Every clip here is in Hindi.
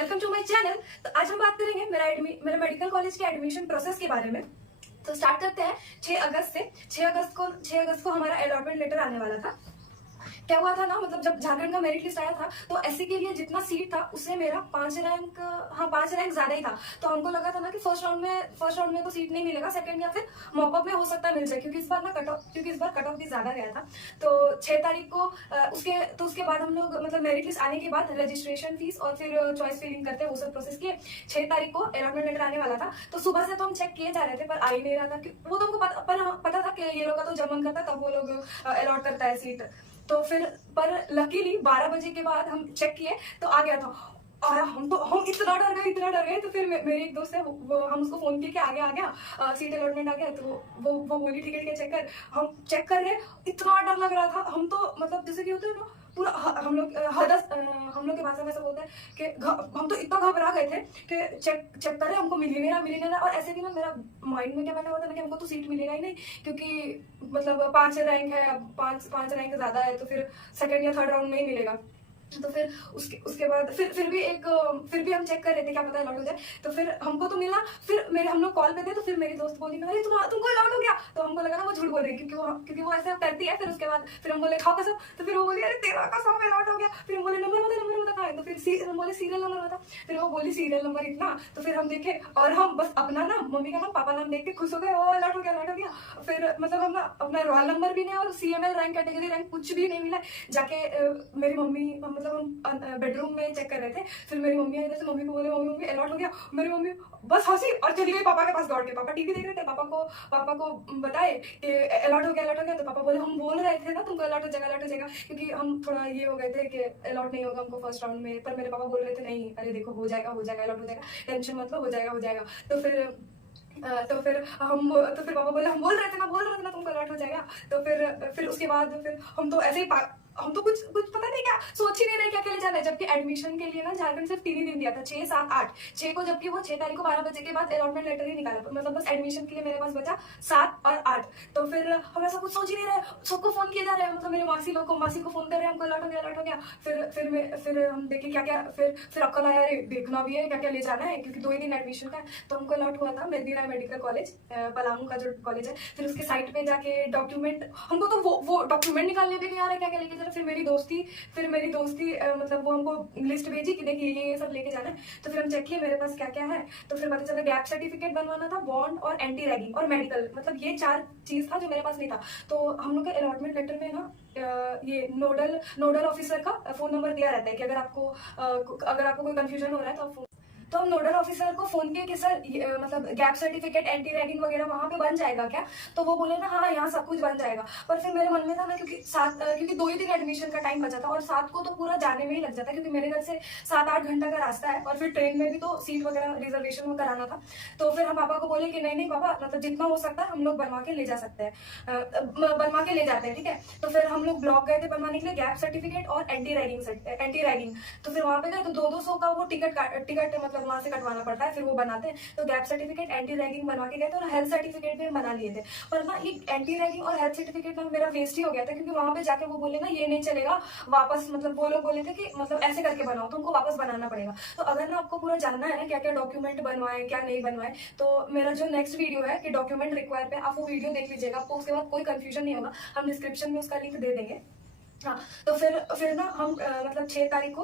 Welcome to my channel. तो आज हम बात करेंगे मेरा मेडिकल कॉलेज के एडमिशन प्रोसेस के बारे में। तो स्टार्ट करते हैं 6 अगस्त से। 6 अगस्त को हमारा अलॉटमेंट लेटर आने वाला था। क्या हुआ था ना, मतलब जब झारखंड का मेरिट लिस्ट आया था तो एससी के लिए जितना सीट था उससे मेरा 5 रैंक ज्यादा ही था। तो हमको लगा था ना कि फर्स्ट राउंड में तो सीट नहीं मिलेगा, सेकंड या फिर मॉकअप में हो सकता है मिल जाए, क्योंकि इस बार कट ऑफ भी ज्यादा गया था। तो 6 तारीख को उसके बाद हम लोग मतलब मेरिट लिस्ट आने के बाद रजिस्ट्रेशन फीस और फिर चॉइस फिलिंग करते हैं, वो सब प्रोसेस किए। 6 तारीख को अलॉटमेंट लेटर आने वाला था। तो सुबह से तो हम चेक किए जा रहे थे पर आ ही नहीं रहा था। वो तो हमको पता था कि ये लोग का तो जब मन करता है तब वो लोग अलॉट करता है सीट। तो फिर पर लकीली 12 बजे के बाद हम चेक किए तो आ गया था। और हम इतना डर गए। तो फिर मेरी एक दोस्त है, हम उसको फोन किए कि आ गया सीट अलॉटमेंट आ गया। तो वो बोली टिकट के चेक कर। हम चेक कर रहे, इतना डर लग रहा था। हम तो मतलब जैसे कि होता है ना पूरा हम लोग के भाषा में ऐसा बोलते हैं कि हम तो इतना घबरा गए थे कि चेक कर रहे, हमको मिल ही नहीं रहा। और ऐसे भी ना मेरा माइंड में क्या बैठा हुआ था ना कि हमको तो सीट मिलेगा ही नहीं, क्योंकि मतलब 5 रैंक है, 5 रैंक ज्यादा है, तो फिर सेकंड या थर्ड राउंड में ही मिलेगा। तो फिर उसके बाद फिर भी हम चेक कर रहे थे क्या पता अलॉट हो जाए। तो फिर हमको तो मिला। फिर हम लोग कॉल पे थे तो फिर मेरी दोस्त बोली अरे तुमको अलॉट हो गया। तो हमको लगा ना वो झूठ बोल रही है, क्योंकि वो ऐसा करती है। फिर उसके बाद फिर हम बोले खाओ कसम। तो फिर वो बोली अरे तेरा कसम अलॉट हो गया। फिर हम बोले नंबर बता कहाँ है। तो फिर हम बोले सीरियल नंबर बता। फिर वो बोली सीरियल नंबर इतना। तो फिर हम देखे और हम बस अपना नाम, मम्मी का नाम, पापा नाम देख के खुश हो गए, वो अलॉट हो गया। फिर मतलब हम अपना रोल नंबर भी नहीं और CML रैंक, कैटेगरी रैंक कुछ भी नहीं मिला। जाके मेरी मम्मी मतलब हम बेडरूम में चेक कर रहे थे। फिर मेरी मम्मी आई, जैसे मम्मी को बोले मम्मी अलॉट हो गया। मेरी मम्मी बस हंसी और चली गई पापा के पास दौड़ के। पापा टीवी देख रहे थे, पापा को बताए कि अलॉट हो गया। तो पापा बोले हम बोल रहे थे ना तुमको अलॉट हो जाएगा, क्योंकि हम थोड़ा ये हो गए थे कि अलॉट नहीं होगा हमको फर्स्ट राउंड में। पर मेरे पापा बोल रहे थे नहीं अरे देखो हो जाएगा अलॉट हो जाएगा, टेंशन मतलब हो जाएगा। तो फिर पापा बोले हम बोल रहे थे ना तुमको अलॉट हो जाएगा। तो फिर उसके बाद फिर हम तो ऐसे ही हम तो कुछ पता नहीं क्या सोच ही नहीं रहे क्या जाना है। जबकि एडमिशन के लिए ना झारखंड सिर्फ 3 ही दिन दिया था, 6, 7, 8। 6 को जबकि वो 6 तारीख को 12 बजे के बाद अलॉटमेंट लेटर ही निकाला, मतलब बस एडमिशन के लिए मेरे पास बचा 7 और 8। तो फिर हम ऐसा कुछ सोच ही नहीं रहे, सबको फोन किए जा रहे हैं, मतलब मेरे मासी को फोन कर रहे हैं हमको अलॉट हो गया। फिर हम देखे क्या फिर अक्ल आया अरे देखना भी है क्या ले जाना है, क्योंकि 2 ही दिन एडमिशन का है। तो हमको अलॉट हुआ था मेहदी राय मेडिकल कॉलेज, पलामू का जो कॉलेज है। फिर उसके साइट पे जाके डॉक्यूमेंट, हमको तो वो डॉक्यूमेंट निकालने भी नहीं आ रहा है क्या लेके जाना। फिर मेरी दोस्ती मतलब वो हमको लिस्ट भेजी कि देखिए ये सब लेके जाना है। तो फिर हम चेक किए मेरे पास क्या है। तो फिर पता चला गैप सर्टिफिकेट बनवाना था, बॉन्ड और एंटी रैगिंग और मेडिकल, मतलब ये 4 चीज था जो मेरे पास नहीं था। तो हम लोग के अलॉटमेंट लेटर में ना ये नोडल ऑफिसर का फोन नंबर दिया रहता है कि अगर आपको कोई कंफ्यूजन हो रहा है तो हम नोडल ऑफिसर को फोन किए कि सर मतलब गैप सर्टिफिकेट एंटी रैगिंग वगैरह वहां पे बन जाएगा क्या। तो वो बोले ना हाँ यहाँ सब कुछ बन जाएगा। पर फिर मेरे मन में था ना क्योंकि 2 ही दिन एडमिशन का टाइम बचा था और 7 को तो पूरा जाने में ही लग जाता है, क्योंकि मेरे घर से 7-8 घंटा का रास्ता है और फिर ट्रेन में भी तो सीट वगैरह रिजर्वेशन कराना था। तो फिर हम पापा को बोले कि नहीं पापा, मतलब जितना हो सकता है हम लोग बनवा के ले जा सकते हैं, बनवा के ले जाते हैं, ठीक है। तो फिर हम लोग ब्लॉक गए थे बनवाने के लिए गैप सर्टिफिकेट और एंटी रैगिंग। तो फिर वहां पे गए तो 200 का वो टिकट मतलब वहां से कटवाना पड़ता है, फिर वो बनाते हैं। तो गैप सर्टिफिकेट एंटी रैगिंग बनवा के गए थे और हेल्थ सर्टिफिकेट भी बना लिए थे। पर ना ये एंटी रैगिंग और हेल्थ सर्टिफिकेट ना मेरा वेस्ट ही हो गया था, क्योंकि वहां पे जाके वो बोले ना ये नहीं चलेगा वापस, मतलब वो लोग बोले थे कि मतलब ऐसे करके बनाओ, तुमको वापस बनाना पड़ेगा। तो अगर ना आपको पूरा जानना है ना क्या क्या डॉक्यूमेंट बनवाए क्या नहीं बनवाए, तो मेरा जो नेक्स्ट वीडियो है कि डॉक्यूमेंट रिक्वायर पे, आप वो वीडियो देख लीजिएगा, आपको उसके बाद कोई कंफ्यूजन नहीं होगा। हम डिस्क्रिप्शन में उसका लिंक दे देंगे। हाँ, तो फिर ना हम मतलब 6 तारीख को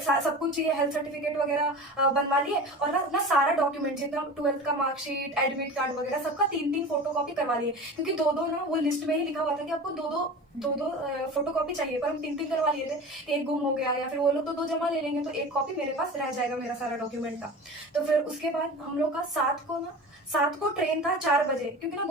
सब कुछ चाहिए, हेल्थ सर्टिफिकेट वगैरह बनवा लिए और ना सारा डॉक्यूमेंट जितना 12th का मार्कशीट, एडमिट कार्ड वगैरह सबका 3-3 फोटोकॉपी करवा लिए, क्योंकि 2-2 ना वो लिस्ट में ही लिखा हुआ था कि आपको 2-2 फोटोकॉपी चाहिए। पर हम 3-3 करवा लिए थे। एक गुम हो गया या फिर वो लोग तो 2 जमा ले लेंगे, तो एक कॉपी मेरे पास रह जाएगा मेरा सारा डॉक्यूमेंट का। तो फिर उसके बाद हम लोग का 7 को ट्रेन था 4 बजे, क्योंकि ना हम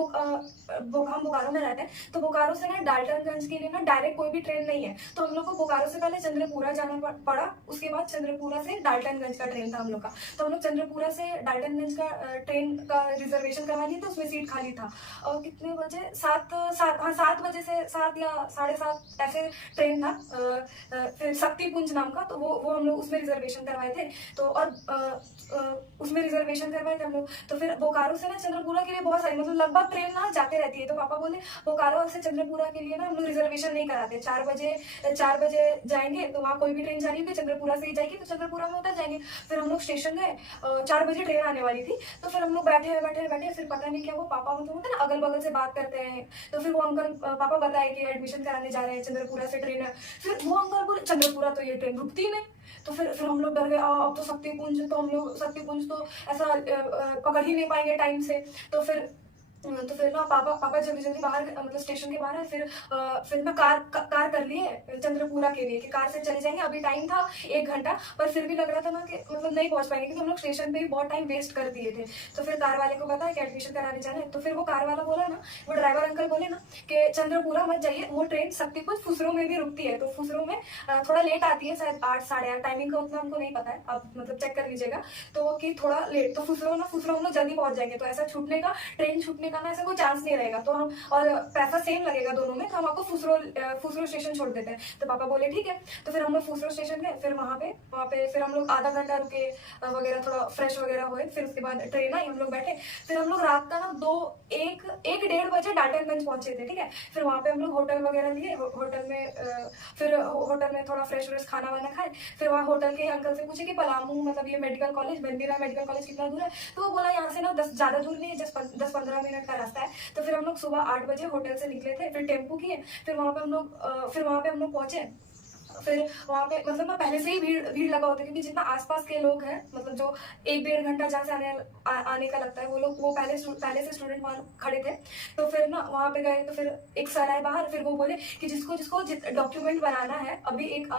बोकारो में रहते हैं। तो बोकारो से ना डाल्टनगंज के लिए ना डायरेक्ट कोई भी ट्रेन नहीं है। तो हम लोग को बोकारो से पहले चंद्रपुरा जाना पड़ा, उसके बाद चंद्रपुरा से डाल्टनगंज का ट्रेन था हम लोग का। तो हम लोग चंद्रपुरा से डाल्टनगंज का ट्रेन का रिजर्वेशन करवा लिए थे, उसमें सीट खाली था। और कितने बजे 7 बजे से 7 या 7:30 ऐसे ट्रेन था, फिर शक्तिपुंज नाम का। तो वो हम लोग उसमें रिजर्वेशन करवाए थे। तो और उसमें रिजर्वेशन करवाए थे हम लोग। तो फिर बोकारो बोकारो से ना चंद्रपुरा के लिए बहुत सारी मतलब लगभग ट्रेन ना जाते रहती है। तो पापा बोले बोकारो से चंद्रपुरा के लिए ना हम लोग रिजर्वेशन नहीं कराते, 4 बजे जाएंगे तो वहाँ कोई भी ट्रेन जा रही है चंद्रपुरा से ही जाएगी तो चंद्रपुरा में उतर जाएंगे। फिर हम लोग स्टेशन गए, 4 बजे ट्रेन आने वाली थी। तो फिर हम लोग बैठे फिर पता नहीं क्या वो पापा मतलब होता है ना अगल बगल से बात करते हैं। तो फिर वो अंकल पापा बताए कि एडमिशन कराने जा रहे हैं चंद्रपुरा से ट्रेन है। फिर वो अंकल बोले चंद्रपुरा तो ये ट्रेन रुकती नहीं। तो फिर हम लोग डर गए, अब तो शक्तिपुंज तो ऐसा पकड़ ही नहीं पाएंगे टाइम से। तो फिर ना पापा जल्दी जल्दी बाहर मतलब स्टेशन के बाहर है। फिर ना कार कर लिए चंद्रपुरा के लिए कि कार से चले जाएंगे। अभी टाइम था 1 घंटा, पर फिर भी लग रहा था ना कि मतलब नहीं पहुंच पाएंगे क्योंकि हम लोग स्टेशन पे ही बहुत टाइम वेस्ट कर दिए थे। तो फिर कार वाले को पता है कि एडमिशन कराने जाना है। तो फिर वो कार वाला बोला ना, वो ड्राइवर अंकल बोले ना कि चंद्रपुरा मत जाइए, वो ट्रेन शक्तिपुंज फुसरो में भी रुकती है। तो फुसरो में थोड़ा लेट आती है, शायद 8 साढ़े 8, टाइमिंग का उतना हमको नहीं पता है, आप मतलब चेक कर लीजिएगा। तो कि थोड़ा लेट, तो फुसरो हम लोग जल्दी पहुंच जाएंगे। तो ऐसा ट्रेन छूटने का ना ऐसा कोई चांस नहीं रहेगा। तो हम और पैसा सेम लगेगा दोनों में, तो हम आपको फुसरो स्टेशन छोड़ देते हैं। तो पापा बोले ठीक है। तो फिर हम लोग फुसरो स्टेशन गए। फिर वहाँ पे फिर हम लोग आधा घंटा रुके वगैरह, थोड़ा फ्रेश वगैरह हुए। फिर उसके बाद ट्रेन आई, हम लोग बैठे। फिर हम लोग रात का ना 1-1:30 बजे डाल्टनगंज पहुंचे थे, ठीक है। फिर वहाँ पे हम लोग होटल वगैरह लिए, होटल में थोड़ा फ्रेश खाना वाना खाए। फिर वहाँ होटल के अंकल से पूछे कि पलामू मतलब ये मेडिकल कॉलेज बंदीरा मेडिकल कॉलेज कितना दूर है। तो वो बोला यहाँ से ना 10 ज्यादा दूर नहीं है, 10-15 मिनट का रास्ता है। तो फिर हम लोग सुबह 8 बजे होटल से निकले थे, फिर टेम्पू किए। फिर वहाँ पे हम लोग पहुंचे। फिर वहाँ पे मतलब ना पहले से ही भीड़ लगा होता है क्योंकि जितना आसपास के लोग हैं मतलब जो 1-1.5 घंटा जहाँ से आने का लगता है, वो पहले से स्टूडेंट वहाँ खड़े थे। तो फिर ना वहाँ पे गए तो फिर एक सर आए बाहर। फिर वो बोले कि जिसको डॉक्यूमेंट बनाना है, अभी एक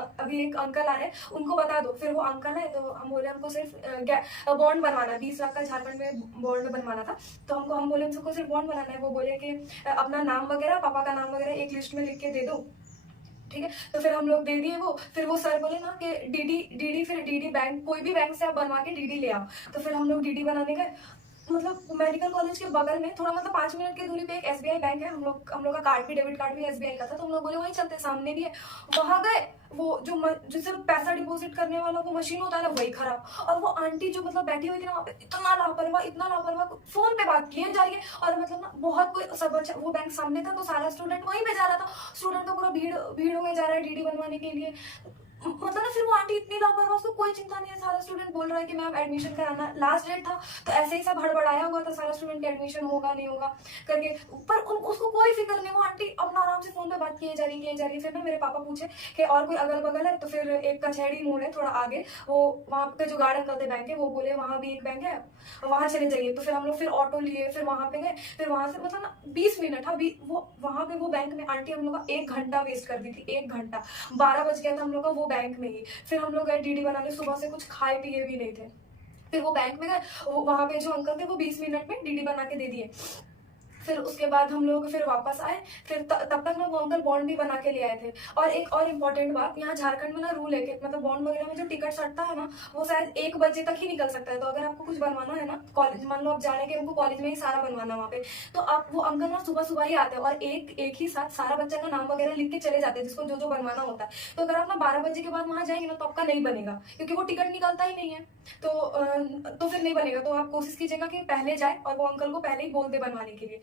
अंकल आ रहे हैं, उनको बता दो। फिर वो अंकल है तो हम बोले हमको सिर्फ बॉन्ड बनवाना है, 20 लाख का झारखंड में बॉन्ड बनवाना था। तो हम बोले उनको सिर्फ बॉन्ड बनाना है। वो बोले कि अपना नाम वगैरह, पापा का नाम वगैरह एक लिस्ट में लिख के दे दो, ठीक है। तो फिर हम लोग दे दिए वो। फिर वो सर बोले ना कि डीडी बैंक, कोई भी बैंक से आप बनवा के डीडी ले आओ। तो फिर हम लोग डीडी बनाने गए। मतलब मेडिकल कॉलेज के बगल में थोड़ा मतलब 5 मिनट की दूरी पे एक एसबीआई बैंक है। हम लोग का कार्ड भी, डेबिट कार्ड भी एसबीआई का था। तो हम लोग बोले वहीं चलते, सामने भी है। वहां गए, वो जिससे पैसा डिपॉजिट करने वाला वो मशीन होता है ना, वही खराब। और वो आंटी जो मतलब बैठी हुई थी ना वहाँ पे, इतना लापरवाह, फोन पे बात किए जा रही है। और मतलब ना बहुत कोई सब अच्छा, वो बैंक सामने था तो सारा स्टूडेंट वहीं पे जा रहा था। स्टूडेंट तो पूरा भीड़ में जा रहा है डीडी बनवाने के लिए। मतलब ना फिर वो आंटी इतनी लापरवाह, उसको कोई चिंता नहीं है। सारा स्टूडेंट बोल रहा है कि मैम एडमिशन कराना, लास्ट डेट था तो ऐसे ही सब हड़बड़ाया हुआ था सारा स्टूडेंट के एडमिशन होगा नहीं होगा करके। पर उसको कोई फिक्र नहीं, वो आंटी अपना आराम से फोन पे बात किए जा रही। फिर ना मेरे पापा पूछे कि और कोई अगल बगल है। तो फिर एक कचहरी मोड़ है थोड़ा आगे, वो वहाँ पे जो गार्ड अंकल थे बैंक है, वो बोले वहाँ भी एक बैंक है, वहां चले जाइए। तो फिर हम लोग फिर ऑटो लिए, फिर वहां पे गए। फिर वहां से मतलब ना 20 मिनट, हाँ वो वहां पे वो बैंक में आंटी हम लोग का 1 घंटा वेस्ट कर दी थी। 1 घंटा, 12 बज गया था हम लोग का वो बैंक में ही। फिर हम लोग गए डीडी बनाने, सुबह से कुछ खाए पिए भी नहीं थे। फिर वो बैंक में गए, वहां पे जो अंकल थे वो 20 मिनट में डीडी बना के दे दिए। फिर उसके बाद हम लोग फिर वापस आए। फिर तब तक ना वो अंकल बॉन्ड भी बना के ले आए थे। और एक और इम्पोर्टेंट बात, यहाँ झारखंड में ना रूल है कि मतलब बॉन्ड वगैरह में जो टिकट सटता है ना, वो शायद 1 बजे तक ही निकल सकता है। तो अगर आपको कुछ बनवाना है ना कॉलेज, मान लो आप जाने के उनको कॉलेज में ही सारा बनवाना वहाँ पे, तो आप वो अंकल ना सुबह ही आते हैं और एक ही साथ सारा बच्चा का नाम वगैरह लिख के चले जाते हैं जिसको जो बनवाना होता है। तो अगर आप ना 12 बजे के बाद वहां जाएंगे ना तो आपका नहीं बनेगा क्योंकि वो टिकट निकलता ही नहीं है। तो फिर नहीं बनेगा। तो आप कोशिश कीजिएगा कि पहले जाए और वो अंकल को पहले ही बोल दे बनवाने के लिए।